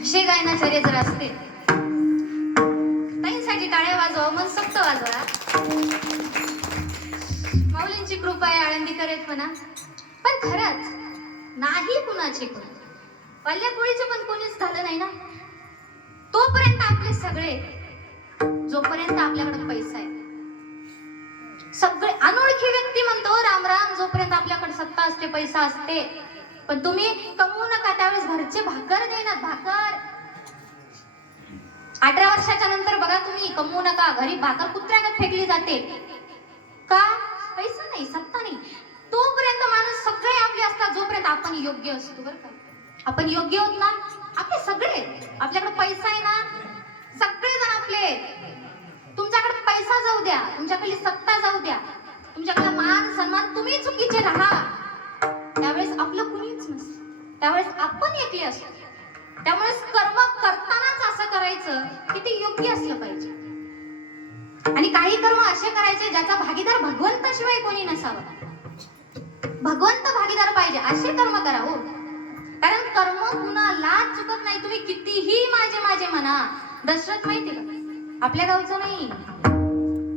असे गायनाचार्य जर असते ताईंसाठी टाळ्या वाजवा, मन सक्त वाजवा. माऊलींची कृपा आहे, आळंदीकर आहेत म्हणा, पण खरंच नाही कुणाची पण पल्ल्यापोळीचं पण कोणीच झालं नाही ना. तोपर्यंत आपले सगळे, जोपर्यंत आपल्याकडे पैसा आहे, सगळे अनोळखी व्यक्ती म्हणतो राम राम, जोपर्यंत आपल्याकडे सत्ता असते, पैसा असते. पण तुम्ही कमवू नका त्यावेळेस घरचे भाकर देणार, भाकर. 18 वर्षाच्या नंतर बघा तुम्ही कमवू नका, घरी भाकर कुत्र्यागत फेकली जाते. का? पैसा नाही, सत्ता नाही. तोपर्यंत माणूस सगळे आपले असतात जोपर्यंत आपण योग्य असतो. बरं का, आपण योग्य होत ना, आपले सगळे, आपल्याकडे पैसा आहे ना, सगळेजण आपले. तुमच्याकडे पैसा जाऊ द्या, तुमच्याकडे सत्ता जाऊ द्या, तुमच्याकडे मान सन्मान, तुम्ही चुकीचे राहा, त्यावेळेस आपलं कुणीच नसतं, त्यावेळेस आपण एकले असतो. त्यामुळे कर्म करतानाच असं करायचं की ते योग्य असलं पाहिजे. आणि काही कर्म असे करायचे ज्याचा भागीदार भगवंताशिवाय कोणी नसावा. भगवंत भागीदार पाहिजे असे कर्म करा हो. कारण कर्म कुणाला चुकत नाही. तुम्ही कितीही माझे माझे म्हणा. दशरथ माहिती का, आपल्या गावचं नाही,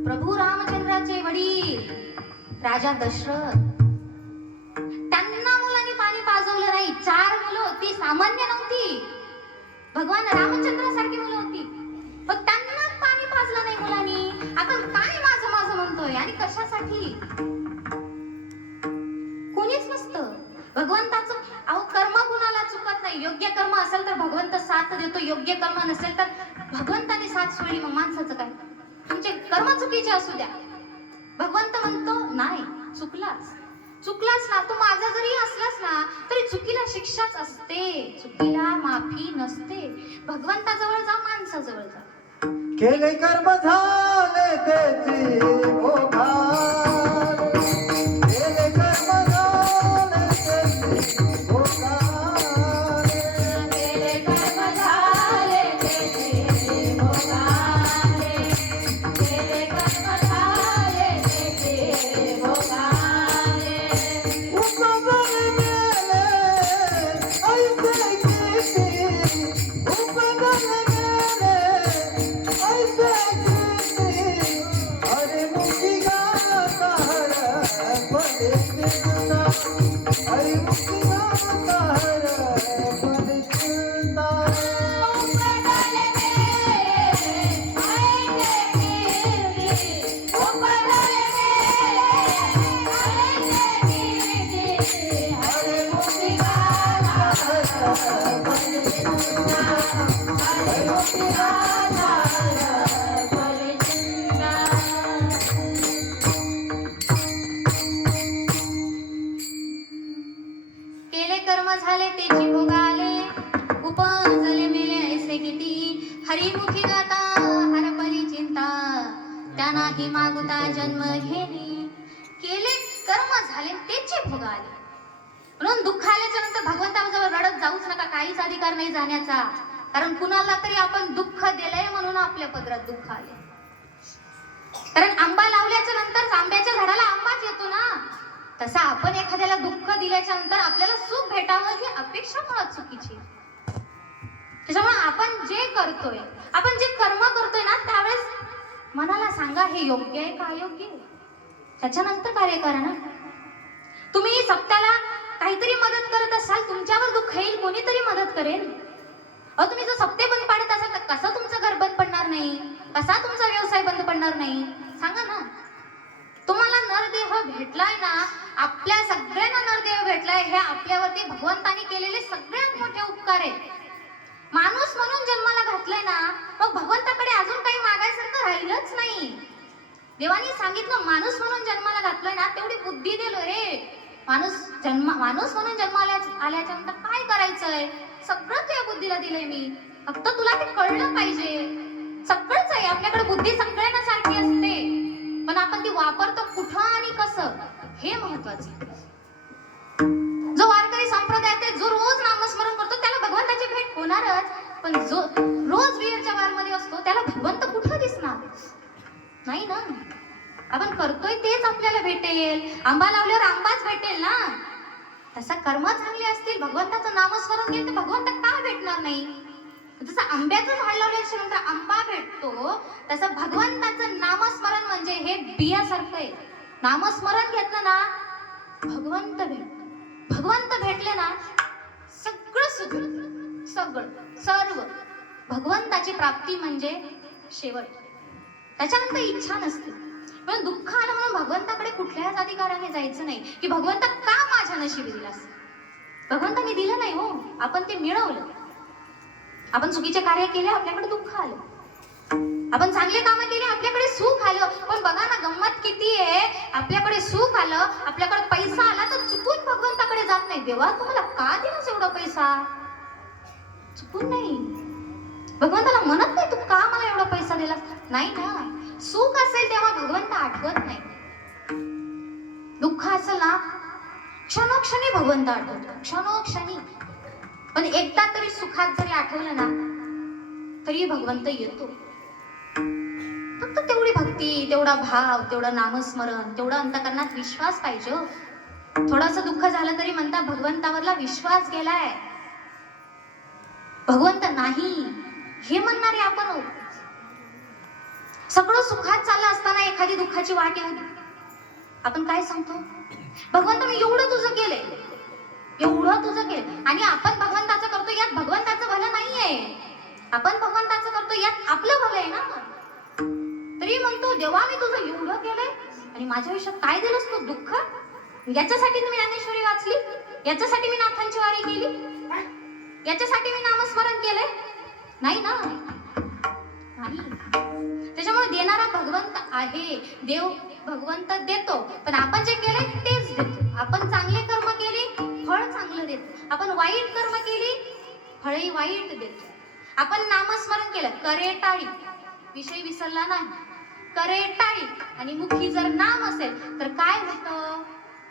प्रभू रामचंद्राचे वडील राजा दशरथ, त्यांना मुलांनी पाणी पाजवलं नाही. 4 मुलं होती, सामान्य नव्हती, भगवान रामचंद्रासारखी मुलं होती, पण त्यांना पाणी पाजलं नाही मुलांनी. आपण काय माझं माझं म्हणतोय आणि कशासाठी? कोणीच नसतं भगवंताचं. अहो कर्म कुणाला चुकत नाही. योग्य कर्म असेल तर भगवंत साथ देतो, योग्य कर्म नसेल तर भगवंताने साथ सोडली, मग माणसाचं काय? तुमचे कर्म चुकीचे असू द्या, भगवंत म्हणतो नाही, चुकलास ना, तू माझा जरी असलास ना तरी चुकीला शिक्षाच असते, चुकीला माफी नसते. भगवंताजवळ जा, माणसाजवळ जा. केले कर्म झाले त्याची भोगाले, केले कर्म झाले त्याची भोगाले, केले कर्म झाले त्याचे भोगाले, केले कर्म झाले त्याचे भोगाले. उपगले गेले ऐसे किती, उपगले गेले ऐसे किती, अरे मुक्ती गाता हर बड़े चिंता, अरे मुक्ती गाता हर बड़े चिंता. केले कर्म झाले तेची भोगाले, उपजले मेले ऐसे किती, हरिमुखी गाता हरपली चिंता, त्या नाही मागुता जन्म घेणी. केले कर्म झाले तेचे भोगाले. म्हणून दुःख आल्याच्या नंतर भगवंताजवळ रडत जाऊच नका, काहीच अधिकार नाही जाण्याचा. कारण कुणाला तरी आपण दुःख दिलंय म्हणून आपल्या पदरात दुःख आले. कारण आंबा लावल्याच्या नंतर आंब्याच्या झाडाला आंबाच येतो ना, तसं आपण एखाद्याला दुःख दिल्याच्या नंतर आपल्याला सुख भेटावं ही अपेक्षा मुळात चुकीची. त्याच्यामुळे आपण जे करतोय, आपण जे कर्म करतोय ना, त्यावेळेस मनाला सांगा हे योग्य आहे का अयोग्य आहे, त्याच्यानंतर कार्य करा ना. तुम्ही सत्याला काहीतरी मदत करत असाल, तुमच्यावर दुःख येईल, कोणीतरी मदत करेल. अहो तुम्ही जर सत्य बंद पाडत असाल तर कसं तुमचं घर बंद पडणार नाही, कसा तुमचा व्यवसाय बंद पडणार नाही, सांगा ना. तुम्हाला नरदेह भेटलाय ना, आपल्या सगळ्यांना नरदेह भेटलाय, हे आपल्यावरती भगवंताने केलेले सगळ्यात मोठे उपकार आहे. माणूस म्हणून जन्माला घातलाय ना, मग भगवंताकडे अजून काही मागायसारखं राहिलंच नाही. देवानी सांगितलं माणूस म्हणून जन्माला घातलाय ना, तेवढी बुद्धी दिलो रे. माणूस म्हणून जन्माला आल्याच्या नंतर काय करायचंय सगळं तुझ्या बुद्धीला दिलंय मी, फक्त तुला ते कळलं पाहिजे. सगळंच आहे आपल्याकडे, बुद्धी सगळ्यांना सारखी असते, पण आपण ती वापरतो कुठं आणि कसं हे महत्वाचं. जो वारकरी संप्रदायात आहे, जो रोज नामस्मरण करतो त्याला भगवंताची भेट होणारच, पण जो रोज विहीरच्या वारमध्ये असतो त्याला भगवंत कुठं दिसणार नाही ना. आपण करतोय तेच आपल्याला भेटेल. आंबा लावल्यावर आंबाच भेटेल ना. तसा कर्म चांगले असतील, भगवंताचं नामस्मरण केलं तर भगवंत का भेटणार नाही? जसं आंब्याचं झाड लावल्याच्या नंतर आंबा भेटतो, तसं भगवंताचं नामस्मरण म्हणजे हे बियासारखं आहे. नामस्मरण घेतलं ना भगवंत भेटले ना सगळं सुधरतं. सगळं सर्व भगवंताची प्राप्ती म्हणजे शेवट. त्याच्यानंतर इच्छा नसते. पण दुःख आलं म्हणून भगवंताकडे कुठल्याच अधिकाराने जायचं नाही की भगवंता का माझ्या नशिबी दिलास. भगवंताने दिलं नाही हो, आपण ते मिळवलं. आपण चुकीचे कार्य केले, आपल्याकडे दुःख आलं. आपण चांगले कामं केली, आपल्याकडे सुख आलं. पण बघा ना गंमत किती आहे, आपल्याकडे सुख आलं, आपल्याकडे पैसा आला तर चुकून भगवंताकडे जात नाही. देवा तुम्हाला का दिलास एवढा पैसा, चुकून नाही. भगवंताला म्हणत नाही तू का मला एवढा पैसा दिलास. नाही ना, सुख असेल तेव्हा भगवंत आठवत नाही. दुःख असेल ना क्षणोक्षणी भगवंत आठवतो, क्षणोक्षणी. पण एकदा तरी सुखात जरी आठवलं ना तरी भगवंत येतो. फक्त तेवढी भक्ती, तेवढा भाव, तेवढं नामस्मरण, तेवढा अंतकरणात विश्वास पाहिजे. थोडंसं दुःख झालं तरी म्हणता भगवंतावरला विश्वास गेलाय. भगवंत नाही हे म्हणणारे आपण आहोत. सगळं सुखात चाललं असताना एखादी दुःखाची वाट येऊ दे, आपण काय सांगतो, भगवंत मी एवढं तुझं केलंय, एवढं तुझं केलंय. आणि आपण भगवंताचं करतो यात भगवंताचं भलं नाहीये. आपण भगवंताचं करतो यात आपलं भलं आहे ना. तरी म्हणतो देवा मी तुझं एवढं केलंय आणि माझ्या आयुष्यात काय दिलंस तू, दुःख. याच्यासाठी मी ज्ञानेश्वरी वाचली, याच्यासाठी मी नाथांची वारी केली, याच्यासाठी मी नामस्मरण केलंय. नाही ना, नाही. त्याच्यामुळे देणारा भगवंत आहे. देव भगवंत देतो, पण आपण जे केलंय तेच देतो. आपण चांगले कर्म केली, फळ चांगलं देतो. आपण वाईट कर्म केली, फळही वाईट देतो. आपण नामस्मरण केलं, करे टाळी, विषय विसरला नाही, करे टाळी आणि मुखी जर नाम असेल तर काय होतं,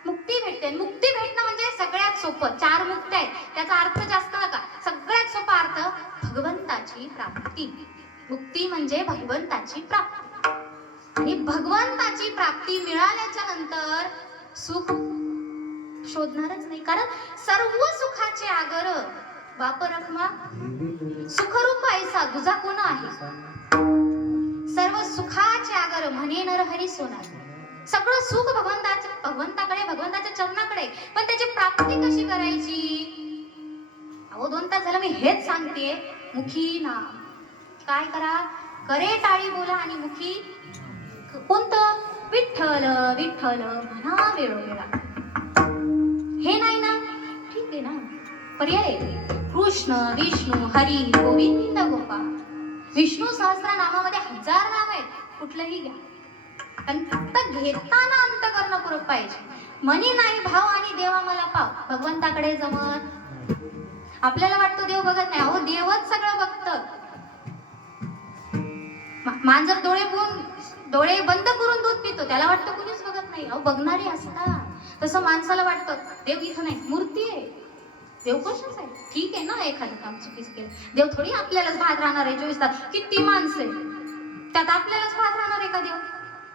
मुक्ती भेटते. मुक्ती भेटणं म्हणजे सगळ्यात सोपं. 4 मुक्त्या आहेत, त्याचा अर्थ जास्त नका. सगळ्यात सोपा अर्थ भगवंताची प्राप्ती. मुक्ती म्हणजे भगवंताची प्राप्ती. आणि भगवंताची प्राप्ती मिळाल्याच्या नंतर सुख शोधणारच नाही. कारण सर्व सुखाचे आगर बाप रखमा सुखरूप ऐसा तुझा कोण आहे. सर्व सुखाचे आगर म्हणे नर हरी सोना. सगळं सुख भगवंताकडे, भगवंताच्या चरणाकडे. पण त्याची प्राप्ती कशी करायची. अहो 2 तास झालं मी हेच सांगते. मुखी नाम. काय करा, करे टाळी बोला आणि मुखी कोणतं, विठ्ठल विठ्ठल म्हणा वेळोवेळा. हे नाही ना, ठीक आहे ना, पर्याय कृष्ण विष्णू हरी गोविंद गोपाळ. विष्णू सहस्रनामामध्ये 1000 नाम आहेत, कुठलंही घ्या. पण फक्त घेताना अंतकरणपूर्वक पाहिजे. मनी नाही भाव आणि देवा मला पाव. भगवंताकडे जमत. आपल्याला वाटतं देव बघत नाही, अहो देवच सगळं बघतं. मांजर डोळे बंद करून दूध पितो, त्याला वाटतं कुणीच बघत नाही. अहो बघणारी असतात. तसं माणसाला वाटतं देव इथं नाही, मूर्ती आहे, देव कशाच आहे. ठीक आहे ना, एखादं काम चुकीच केलं, देव थोडी आपल्यालाच पाहत राहणार आहे 24 तास. किती माणसं त्यात आपल्यालाच पाहत राहणार आहे का देव.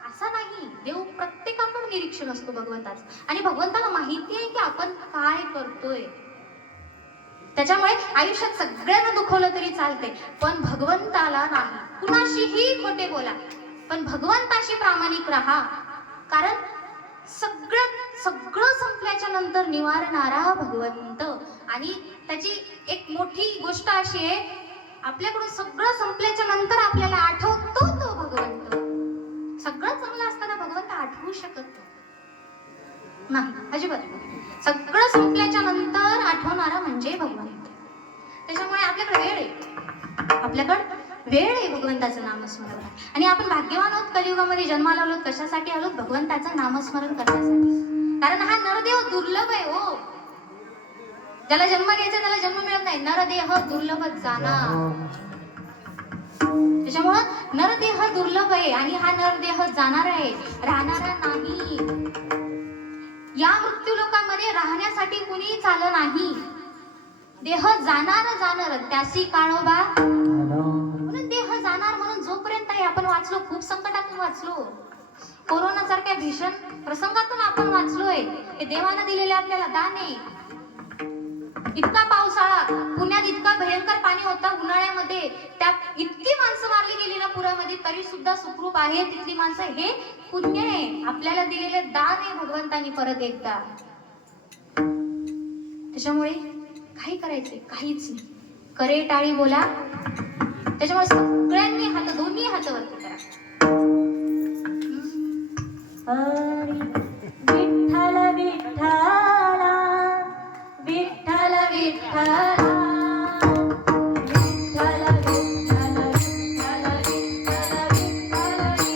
असं नाही, देव प्रत्येकाकडे निरीक्षण असतो भगवंताचं. आणि भगवंताला माहिती आहे की आपण काय करतोय. त्याच्यामुळे आयुष्यात सगळ्यांना दुखवलं तरी चालते, पण भगवंताला नाही. कुणाशीही खोटे बोला, पण भगवंताशी प्रामाणिक राहा. कारण सगळं संपल्याच्या नंतर निवारणारा भगवंत. आणि त्याची एक मोठी गोष्ट अशी आहे, आपल्याकडून सगळं संपल्याच्या नंतर आपल्याला आठवतो तो भगवंत. सगळं चांगलं असताना भगवंत आठवू शकत नाही, अजिबात. सगळं संपल्याच्या नंतर आठवणारा म्हणजे भगवंत. त्याच्यामुळे आपल्याकडे वेळ आहे, आपल्याकडे वेळ आहे भगवंताचं नामस्मरण. आणि आपण भाग्यवान आहोत, कलियुगामध्ये जन्माला आलोत. कशासाठी आलोत, भगवंताचं नामस्मरण करण्यासाठी. कारण हा नरदेव दुर्लभ आहे हो. ज्याला जन्म घ्यायचा त्याला जन्म मिळत नाही. नरदेह दुर्लभच जाणार. त्याच्यामुळं नरदेह दुर्लभ आहे आणि हा नरदेह जाणार आहे, राहणारा नाही. या मृत्यू लोकांमध्ये राहण्यासाठी कुणी चालं नाही. देह जाणार त्यासी काळोबा. म्हणून देह जाणार म्हणून जोपर्यंत आहे. आपण वाचलो, खूप संकटातून वाचलो, कोरोना सारख्या भीषण प्रसंगातून आपण वाचलोय. हे देवानं दिलेले आपल्याला दान आहे. इतका पावसाळा, पुण्यात इतका भयंकर पाणी होता उन्हाळ्यामध्ये, त्या इतकी माणसं मारली गेली ना पुरामध्ये, तरी सुद्धा सुखरूप आहे तिथली माणसं. हे पुण्य आहे, आपल्याला दिलेले दान आहे भगवंतानी परत एकदा. त्याच्यामुळे काही करायचंय, काहीच नाही. करे टाळी बोला. त्याच्यामुळे सगळ्यांनी हात, दोन्ही हात वरती करा. हरी विठ्ठल विठ्ठला विठ्ठल विठ्ठला विठ्ठल विठ्ठल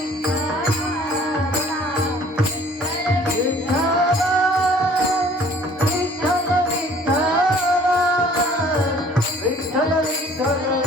विठ्ठल विठ्ठल विठ्ठल विठ्ठल विठ्ठल विठ्ठल